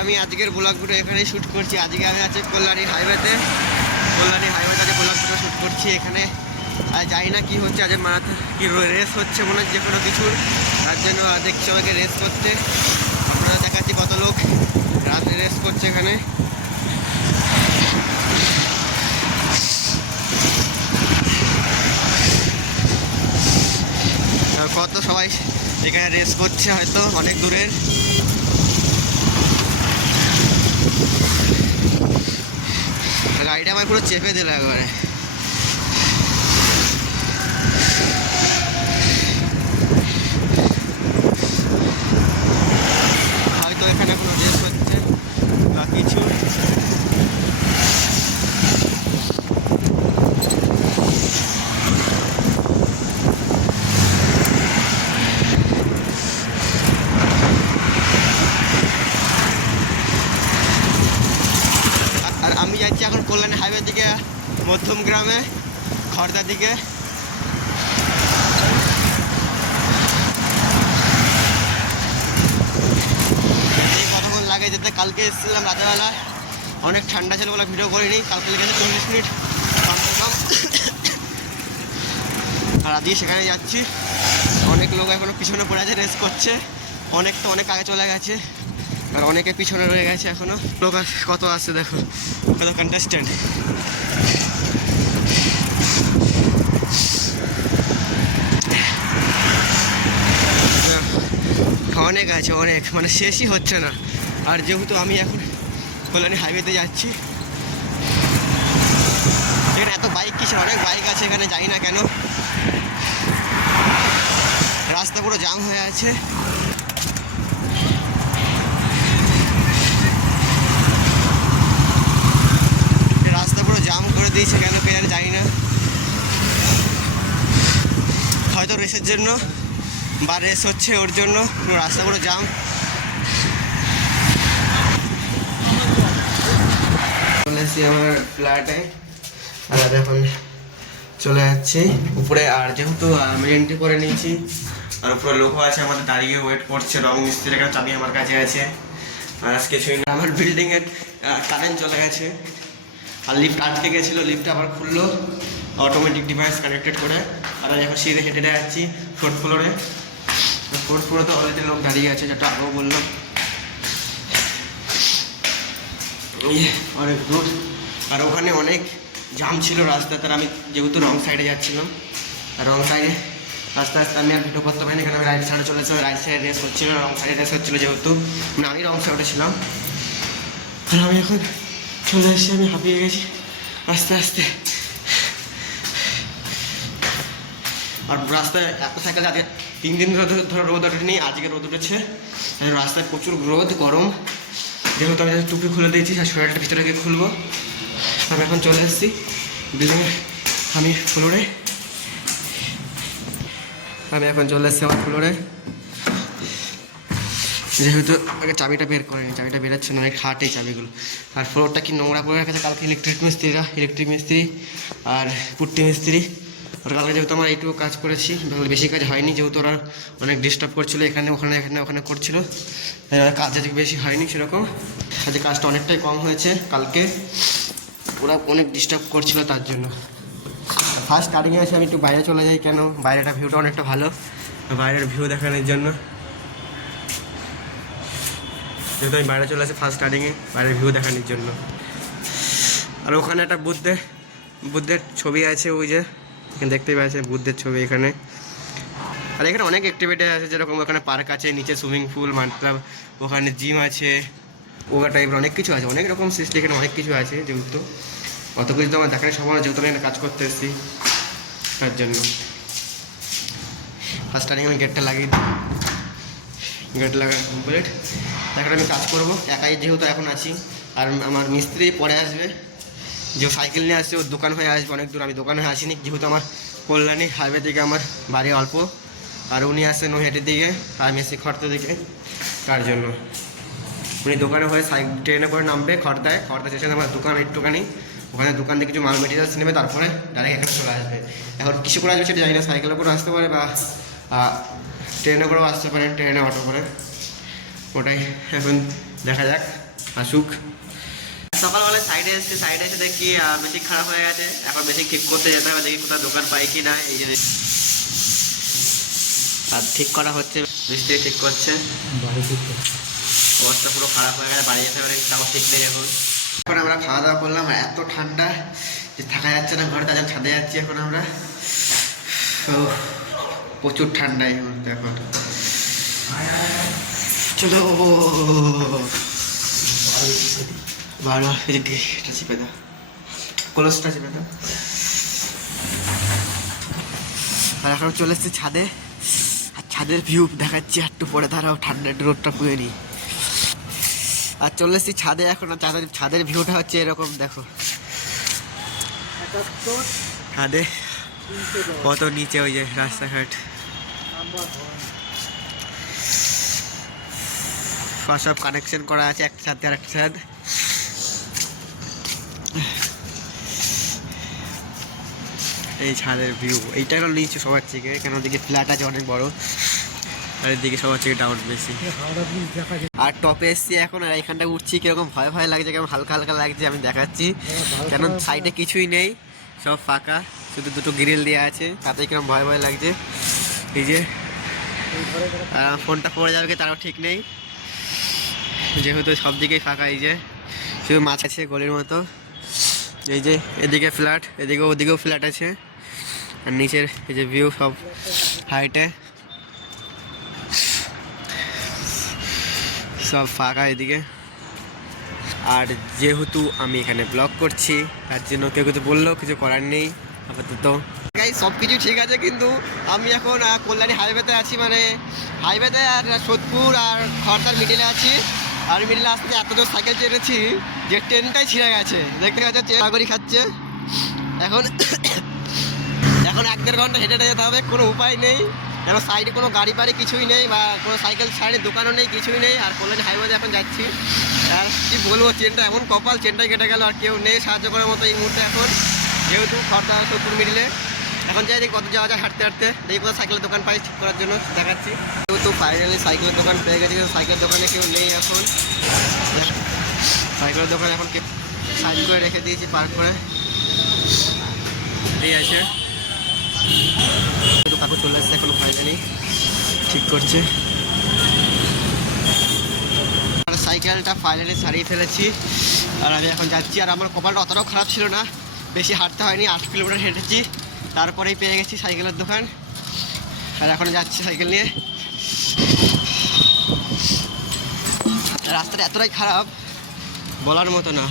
আমি আজকের ব্লগগুলো এখানেই শ্যুট করছি। আজকে আমি আছি কল্যাণী হাইওয়েতে ব্লগগুলো শ্যুট করছি এখানে। আর জানি না কী হচ্ছে, আজ মারাথন কি রেস হচ্ছে মনে হচ্ছে যে কোনো কিছুর, তার জন্য দেখছি আমাকে রেস করতে। আপনারা দেখাচ্ছি কত লোক রাতে রেস করছে এখানে। কত সবাই এখানে রেস করছে, হয়তো অনেক দূরের। গাড়িটা আমার পুরো চেপে দিল একবারে। হয়তো এখানে কোনো রেস হচ্ছে বা কিছু। আর আমি যাচ্ছি এখন কল্যাণী হাইওয়ের দিকে, মধ্যম গ্রামে, খড়দার দিকে। কতক্ষণ লাগে যেতে? কালকে এসেছিলাম রাতেরবেলা, অনেক ঠান্ডা ছিল বলে ভিডিও করিনি। কালকে লেগেছে 40 মিনিট কম। আর আজকে সেখানে যাচ্ছি। অনেক লোক এখনো পিছনে পড়ে আছে, রেস করছে। অনেক তো অনেক আগে চলে গেছে, আর অনেকে পিছনে রয়ে গেছে এখনো। লোক কত আছে দেখো, কত কন্টেস্টেন্ট। অনেক আছে, অনেক, মানে শেষই হচ্ছে না। আর যেহেতু আমি এখন কল্যাণী হাইওয়েতে যাচ্ছি, এখানে এত বাইক কিসের, অনেক বাইক আছে এখানে, যাই না কেন। রাস্তা পুরো জাম হয়ে আছে। রাস্তা পুরো জাম করে দিয়েছে কেন কে জানে, জানি না। হয়তো রেসের জন্য বা রেস হচ্ছে ওর জন্য রাস্তা পুরো জাম। চলে এসেছি আমার ফ্ল্যাটে, আর এখন চলে যাচ্ছি উপরে। আর যেহেতু আমি এন্ট্রি করে নিয়েছি, আর উপরে লোকও আছে আমাদের দাঁড়িয়ে ওয়েট করছে। রং মিস্ত্রির একটা চাবি আমার কাছে আছে। আর আজকে আমার বিল্ডিংয়ের কারেন্ট চলে গেছে, আর লিফট আটকে গেছিলো, লিফটটা আবার খুললো অটোমেটিক ডিভাইস কানেক্টেড করে। আর আমি এখন সিঁড়ি হেঁটে যাচ্ছি 4th ফ্লোরে। 4th ফ্লোরে তো অলরেডি লোক দাঁড়িয়ে আছে, যেটা আগেও বললাম। অনেক দূর, আর ওখানে অনেক জাম ছিল রাস্তাতে। আমি যেহেতু রং সাইডে যাচ্ছিলাম, আর রং সাইডে আস্তে আস্তে আমি আর ভিডিও করতে পারিনি, কারণ আমি রাইট সাইডে চলেছিলাম। রাইট সাইডে রেস হচ্ছিলো, রং সাইডে রেস হচ্ছিলো, যেহেতু মানে আমি রং সাইডে ছিলাম। আর আমি এখন চলে এসেছি, আমি হাঁপিয়ে গেছি আস্তে আস্তে। আর রাস্তায় এত সাইকেল আজকে 3 দিন ধরে রোদ ওঠেনি, আজকে রোদ উঠেছে। রাস্তায় প্রচুর রোদ, গরম। যেহেতু আমি টুপি খুলে দিয়েছি, আর সোয়েটারটা ভিতরে গিয়ে খুলবো। আমি এখন চলে এসেছি বিল্ডিংয়ে, আমি ফ্লোরে। আমার ফ্লোরে, যেহেতু আগে চাবিটা বের করেনি, চাবিটা বেরোচ্ছে না, অনেক হাট এই চাবিগুলো। আর ফ্লোরটা কি নোংরা করে রেখেছে কালকে ইলেকট্রিক মিস্ত্রি আর পুট্টি মিস্ত্রি। আর কালকে যেহেতু আমরা এইটুকু কাজ করেছি, বেশি কাজ হয়নি, যেহেতু ওরা অনেক ডিস্টার্ব করছিলো, এখানে ওখানে করছিলো। কাজ আজকে বেশি হয়নি সেরকম, আজকে কাজটা অনেকটাই কম হয়েছে। কালকে ওরা অনেক ডিস্টার্ব করছিলো, তার জন্য। ফার্স্ট স্টার্টিংয়ে এসে আমি একটু বাইরে চলে যাই, কেন বাইরেটা ভিউটা অনেকটা ভালো, বাইরের ভিউ দেখানোর জন্য। যেহেতু আমি বাইরে চলে আসি ফার্স্ট স্টার্টিংয়ে, বাইরের ভিউ দেখানোর জন্য। আর ওখানে একটা বুদ্ধের ছবি আছে, ওই যে এখানে দেখতেই পাচ্ছেন বুদ্ধের ছবি এখানে। আর এখানে অনেক অ্যাক্টিভিটি আছে, যেরকম ওখানে পার্ক আছে, নিচে সুইমিং পুল, মতলব ওখানে জিম আছে, ওগা টাইপের অনেক কিছু আছে, অনেক রকম সিস্টেম, এখানে অনেক কিছু আছে। যেহেতু অত কিছু তো আমার দেখার সময়, যেহেতু আমি এখানে কাজ করতে এসেছি, তার জন্য। ফার্স্ট স্টার্টিং আমি গেটটা লাগিয়ে দিই, গেট লাগা কমপ্লিট। এখন আমি কাজ করবো একাই, যেহেতু এখন আছি। আর আমার মিস্ত্রি পরে আসবে, যে সাইকেল নিয়ে আসছে, ওর দোকান হয়ে আসবে অনেক দূর। আমি দোকান হয়ে আসিনি, যেহেতু আমার কল্যাণী হাইওয়ে থেকে আমার বাড়ি অল্প, আর উনি আসছে নৈহাটির দিকে, আর আমি এসেছি খড়দা দিকে। তার জন্য উনি দোকানে হয়ে ট্রেনে করে নামবে খড়দা স্টেশনে আমার দোকান একটুখানি, ওখানে দোকান থেকে কিছু মাল মেটেরিয়ালস নেবে, তারপরে ডাইরেক্ট এখানে চলে আসবে। এখন কিছু করে আসবে সেটা জানি না, সাইকেলের করে আসতে পারে বা ট্রেনে করেও আসতে পারে, ট্রেনে অটো করে, ওটাই এখন দেখা যাক। আসুক। সকালবেলা সাইডে এসে দেখি মেশিন খারাপ হয়ে গেছে, এখন মেশিন ঠিক করতে যেতে হবে, দেখি কোথাও দোকান পাই কি না। এই যে আর ঠিক করা হচ্ছে, মিস্ত্রি ঠিক করছে, অবস্থা পুরো খারাপ হয়ে গেছে, বাড়ি যেতে পারে তাও ঠিক নেই এখন। এখন আমরা খাওয়া দাওয়া করলাম, আর এত ঠান্ডা যে থাকা যাচ্ছে না ঘরে, তাদের ছাদে যাচ্ছি এখন আমরা। প্রচুর ঠান্ডা এই মুহূর্তে এখন। চলো বারবার এটা চিপে দাও, কলসটা চিপে দাও। আর এখন চলে এসছি ছাদে, আর ছাদের ভিউ দেখাচ্ছি একটু পরে, দাঁড়াও ঠান্ডা একটু রোদটা পুয়ে নি। আর চলে এসছি ছাদে এখন, আর ছাদের ভিউটা হচ্ছে এরকম, দেখো ছাদে কত নিচে ওই যে রাস্তাঘাট, সব কানেকশন করা আছে একটা ছাদ আর একটা ছাদ। এই ছাদের ভিউ এইটা হলো নিচে সবার থেকে, কেন দিকে ফ্ল্যাট আছে অনেক বড়, আর এদিকে সবার থেকে ডাউন বেশি। আর টপে এসছি এখন, আর এখানটা উঠছি, কিরকম ভয় ভয় লাগছে, কেমন হালকা হালকা লাগছে, আমি দেখাচ্ছি। কেন সাইডে কিছুই নেই, সব ফাঁকা, শুধু দুটো গ্রিল দেওয়া আছে, তাতে কিরকম ভয় ভয় লাগছে। এই যে ফোনটা পড়ে যাবে তারও ঠিক নেই, যেহেতু সব দিকেই ফাঁকা। এই যে শুধু মাছ আছে গলির মতো। এই যে এদিকে ফ্ল্যাট, এদিকে ওদিকেও ফ্ল্যাট আছে, আর নিচের এই যে ভিউ সব হাইটে, সব ফাঁকা এদিকে। আর যেহেতু আমি এখানে ব্লগ করছি, তার জন্য কেউ কিছু বললেও কিছু করার নেই আপাতত। সব কিছু ঠিক আছে, কিন্তু আমি এখন কল্যাণী হাইওয়েতে আছি, মানে হাইওয়েতে, আর সোদপুর আর খড়দার মিডিলে আছি। আর মিডিলে আসতে এত জোর সাইকেল চেপেছি যে ট্রেনটাই ছিঁড়ে গেছে, দেখতে পাচ্ছি চেরাগরি খাচ্ছে। এখন এখন 1-1.5 ঘন্টা হেঁটে যেতে হবে, কোনো উপায় নেই, কেন সাইডে কোনো গাড়ি বাড়ি কিছুই নেই, বা কোনো সাইকেল সাইডে দোকানও নেই, কিছুই নেই। আর কল্যাণী হাইওয়েতে এখন যাচ্ছি, আর কি বলবো, চেনটা এমন কপাল, চেনটাই কেটে গেল, আর কেউ নেই সাহায্য করার মতো এই মুহূর্তে এখন, যেহেতু খড়দা সোদপুর মিডিলে। এখন যাই দেখি কত যাওয়া যায় হাঁটতে হাঁটতে, দেখি কোথাও সাইকেলের দোকান পাই ঠিক করার জন্য দেখাচ্ছি। যেহেতু ফাইনালি সাইকেলের দোকান পেয়ে গেছি, কিন্তু সাইকেলের দোকানে কেউ নেই এখন। সাইকেলের দোকান এখন সাইড করে রেখে দিয়েছি পার্ক করে, এই আছে। কাকু চলে আসছে এখন, ফাইনালি ঠিক করছে। আর সাইকেলটা ফাইনালি সারিয়ে ফেলেছি, আর আমি এখন যাচ্ছি। আর আমার কপালটা অতটাও খারাপ ছিল না, বেশি হাঁটতে হয়নি, 8 কিলোমিটার হেঁটেছি, তারপরেই পেয়ে গেছি সাইকেলের দোকান। আর এখন যাচ্ছি সাইকেল নিয়ে। রাস্তাটা এতটাই খারাপ বলার মতো না।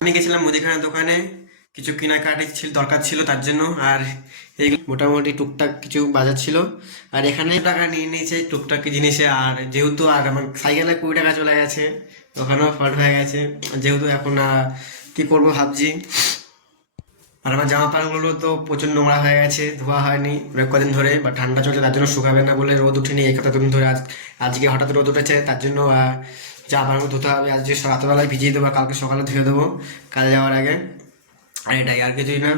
আমি গেছিলাম মুদিখানার দোকানে, কিছু কেনাকাটি দরকার ছিল তার জন্য, আর এই মোটামুটি টুকটাক কিছু বাজার ছিল। আর এখানে টাকা নিয়ে নিয়েছে টুকটাক জিনিসে, আর যেহেতু আর আমার সাইকেলে 20 টাকা চলে গেছে, ওখানেও ফল্ট হয়ে গেছে, যেহেতু এখন কি করবো ভাবছি। আর আমার জামা প্যান্টগুলো তো প্রচুর নোংরা হয়ে গেছে, ধোয়া হয়নি অনেক কদিন ধরে, বা ঠান্ডা চলছে তার জন্য শুকাবে না বলে রোদ উঠেনি এই কতদিন ধরে। আজকে হঠাৎ রোদ উঠেছে, তার জন্য জামা প্যান্টগুলো ধুতে হবে। আজকে রাতবেলায় ভিজিয়ে দেবো, কালকে সকালে ধুয়ে দেবো কাজে যাওয়ার আগে। আর এটাই, আর কিছুই না।